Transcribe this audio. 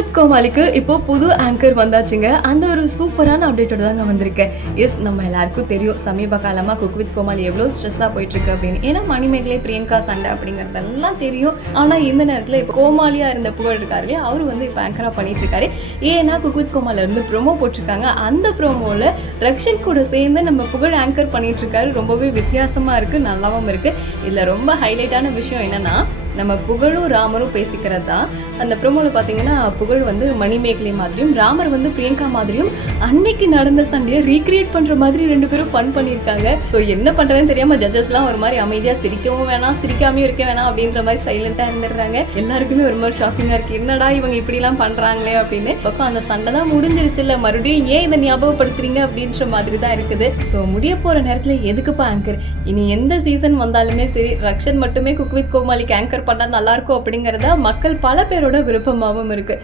With கோமாளிக்கு இப்போ புது anchor வந்தாச்சுங்க. அந்த ஒரு சூப்பரான அப்டேட்டோட தாங்க வந்திருக்கேன். எஸ், நம்ம எல்லாருக்கும் தெரியும் சமீப காலமாக குக் வித் கோமாளி எவ்வளோ ஸ்ட்ரெஸ்ஸாக போயிட்டுருக்கு அப்படின்னு. ஏன்னா மணிமேகலை பிரியங்கா சண்டை அப்படிங்கிறதெல்லாம் தெரியும். ஆனால் இந்த நேரத்தில் இப்போ கோமாளியாக இருந்த புகழ் இருக்காரு இல்லையா, அவர் வந்து இப்போ ஆங்கராக பண்ணிட்டு இருக்காரு. ஏன்னா குக் வித் கோமாளில் இருந்து ப்ரோமோ போட்டிருக்காங்க. அந்த ப்ரோமோவில் ரக்ஷன் கூட சேர்ந்து நம்ம புகழ் ஆங்கர் பண்ணிட்டு இருக்காரு. ரொம்பவே வித்தியாசமாக இருக்குது, நல்லாவும் இருக்குது. இதில் ரொம்ப ஹைலைட்டான விஷயம் என்னன்னா, நம்ம புகழும் ராமரும் பேசிக்கிறது தான். அந்த ப்ரோமோவில் பார்த்தீங்கன்னா புகழ் வந்து மணிமேகலை மாதிரியும் ராமர் வந்து பிரியங்கா மாதிரியும் அன்னைக்கு நடந்த சண்டையை ரீக்ரியேட் பண்ணுற மாதிரி ரெண்டு பேரும் ஃபன் பண்ணியிருக்காங்க. ஸோ என்ன பண்ணுறதுன்னு தெரியாமல் ஜட்ஜஸ்லாம் ஒரு மாதிரி அமைதியாக சிரிக்கவும் வேணாம் சிரிக்காமையும் இருக்க வேணாம் அப்படின்ற மாதிரி சைலண்ட்டாக இருந்துடுறாங்க. எல்லாருக்குமே ஒரு மாதிரி ஷாக்கிங்காக இருக்குது, என்னடா இவங்க இப்படிலாம் பண்ணுறாங்களே அப்படின்னு. பக்கம் அந்த சண்டை தான் முடிஞ்சிருச்சு இல்லை, மறுபடியும் ஏன் இதை ஞாபகப்படுத்துறீங்க அப்படின்ற மாதிரி தான் இருக்குது. ஸோ முடிய போகிற நேரத்தில் எதுக்குப்பா ஆங்கர், இனி எந்த சீசன் வந்தாலுமே சரி ரக்ஷன் மட்டுமே குக் வித் கோமாளிக்கு ஆங்கர் பண்ணால் நல்லாயிருக்கும் அப்படிங்கிறத மக்கள் பல பேரோட விருப்பமாகவும் இருக்குது.